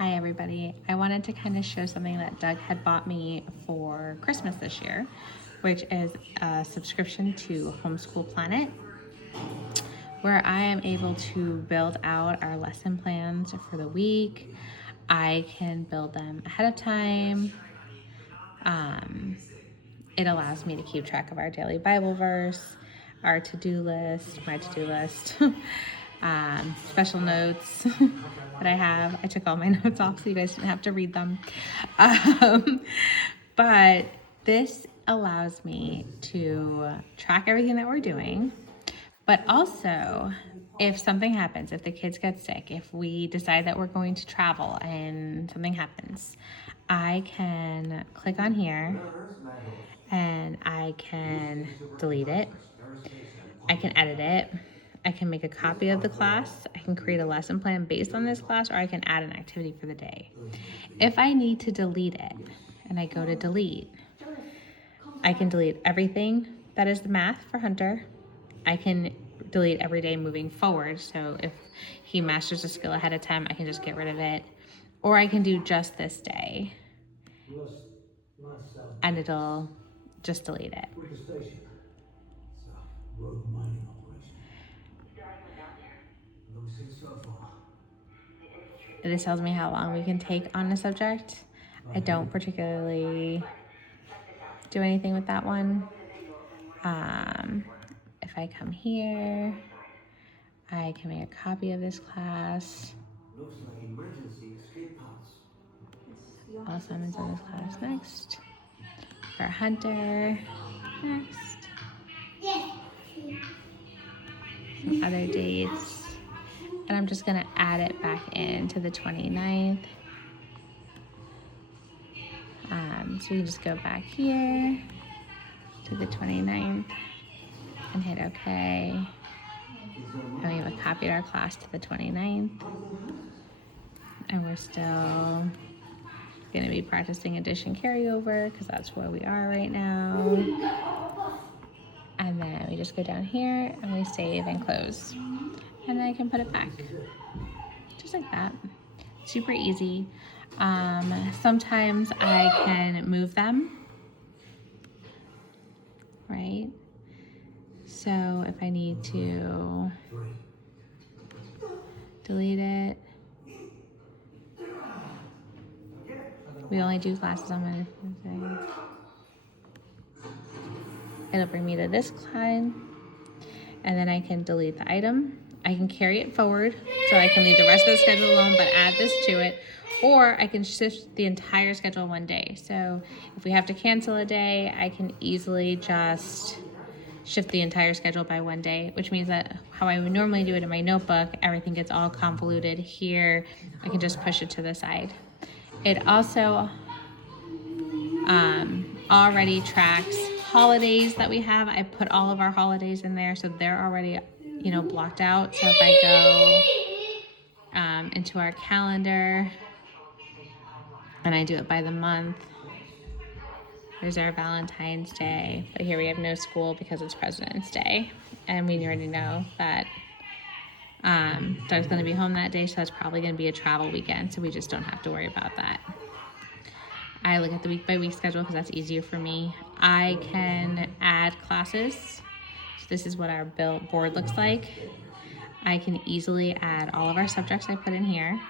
Hi everybody. I wanted to kind of show something that Doug had bought me for Christmas this year, which is a subscription to Homeschool Planet, where I am able to build out our lesson plans for the week. I can build them ahead of time. It allows me to keep track of our daily Bible verse, our to-do list, my to-do list, special notes that I have. I took all my notes off so you guys didn't have to read them. But this allows me to track everything that we're doing, but also if something happens, if the kids get sick, if we decide that we're going to travel and something happens, I can click on here and I can delete it. I can edit it. I can make a copy of the class. I can create a lesson plan based on this class, or I can add an activity for the day. If I need to delete it and I go to delete, I can delete everything that is the math for Hunter. I can delete every day moving forward. So if he masters a skill ahead of time, I can just get rid of it. Or I can do just this day and it'll just delete it. This tells me how long we can take on a subject. I don't particularly do anything with that one. If I come here, I can make a copy of this class. All assignments in this class next. For Hunter, next. Some other dates. And I'm just gonna add it back into the 29th. So you just go back here to the 29th and hit OK. And we have copied our class to the 29th. And we're still going to be practicing addition carryover because that's where we are right now. And then we just go down here and we save and close. And then I can put it back. Just like that. Super easy. Sometimes I can move them. Right? So if I need to delete it, we only do classes on Wednesday. It'll bring me to this line, and then I can delete the item. I can carry it forward, so I can leave the rest of the schedule alone, but add this to it. Or I can shift the entire schedule one day. So if we have to cancel a day, I can easily just shift the entire schedule by one day, which means that how I would normally do it in my notebook, everything gets all convoluted. Here, I can just push it to the side. It also already tracks holidays that we have. I put all of our holidays in there, so they're already, blocked out. So if I go into our calendar and I do it by the month, there's our Valentine's Day, but here we have no school because it's President's Day, and we already know that Doug's going to be home that day, so that's probably going to be a travel weekend, so we just don't have to worry about that. I look at the week-by-week schedule because that's easier for me. I can add classes. So this is what our board looks like. I can easily add all of our subjects I put in here.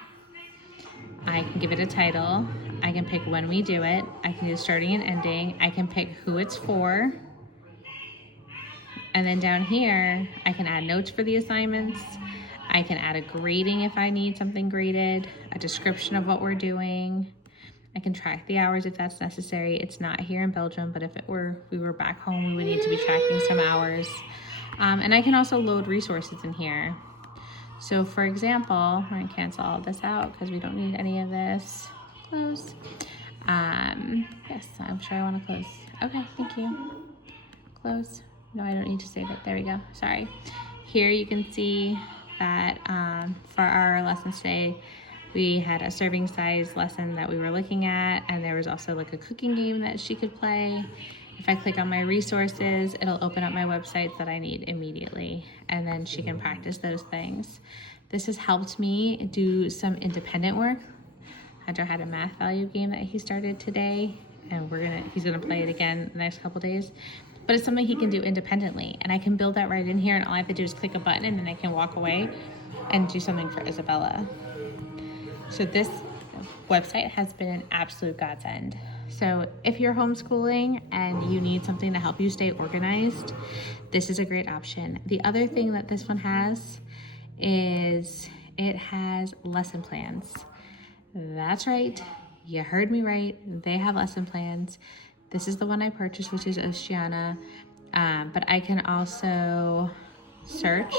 I can give it a title. I can pick when we do it. I can do starting and ending. I can pick who it's for. And then down here, I can add notes for the assignments. I can add a grading if I need something graded, a description of what we're doing. I can track the hours if that's necessary. It's not here in Belgium, but if we were back home, we would need to be tracking some hours. And I can also load resources in here. So for example, I'm going to cancel all this out because we don't need any of this. Close. Yes, I'm sure I want to close. Okay, thank you. Close. No, I don't need to save it. There we go. Sorry. Here you can see that for our lesson today, we had a serving size lesson that we were looking at, and there was also like a cooking game that she could play. If I click on my resources, it'll open up my websites that I need immediately, and then she can practice those things. This has helped me do some independent work. Hunter had a math value game that he started today, and he's gonna play it again the next couple days. But it's something he can do independently, and I can build that right in here, and all I have to do is click a button, and then I can walk away and do something for Isabella. So this website has been an absolute godsend. So if you're homeschooling and you need something to help you stay organized, this is a great option. The other thing that this one has is it has lesson plans. That's right, you heard me right. They have lesson plans. This is the one I purchased, which is Oceana, but I can also search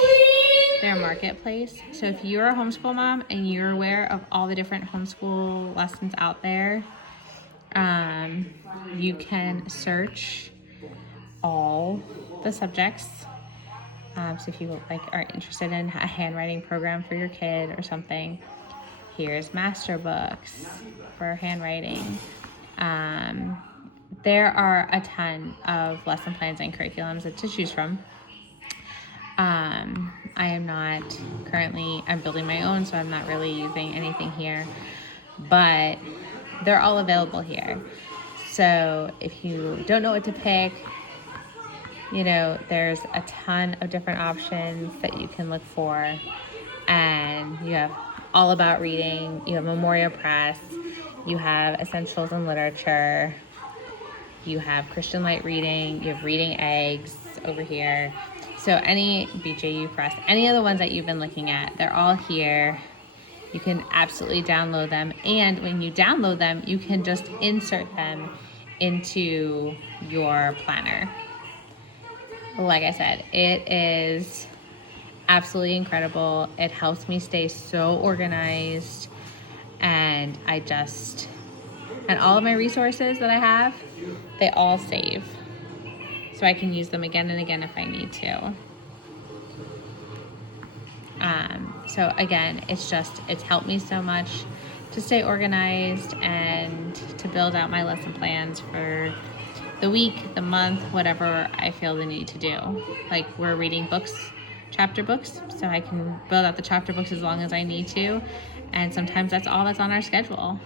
their marketplace. So if you're a homeschool mom and you're aware of all the different homeschool lessons out there, you can search all the subjects. So if you are interested in a handwriting program for your kid or something, here's master books for handwriting. There are a ton of lesson plans and curriculums to choose from. I am not currently, I'm building my own, so I'm not really using anything here, but they're all available here. So if you don't know what to pick, there's a ton of different options that you can look for. And you have All About Reading, you have Memoria Press, you have Essentials in Literature, you have Christian Light Reading, you have Reading Eggs over here. So any BJU Press, any of the ones that you've been looking at, they're all here. You can absolutely download them. And when you download them, you can just insert them into your planner. Like I said, it is absolutely incredible. It helps me stay so organized, and and all of my resources that I have, they all save. So I can use them again and again if I need to. So again, it's helped me so much to stay organized and to build out my lesson plans for the week, the month, whatever I feel the need to do. Like, we're reading chapter books, so I can build out the chapter books as long as I need to. And sometimes that's all that's on our schedule,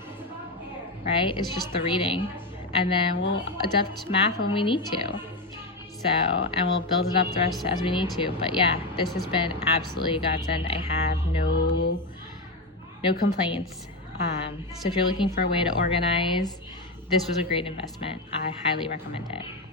right? It's just the reading. And then we'll adapt math when we need to. And we'll build it up the rest as we need to. But yeah, this has been absolutely a godsend. I have no complaints. So if you're looking for a way to organize, this was a great investment. I highly recommend it.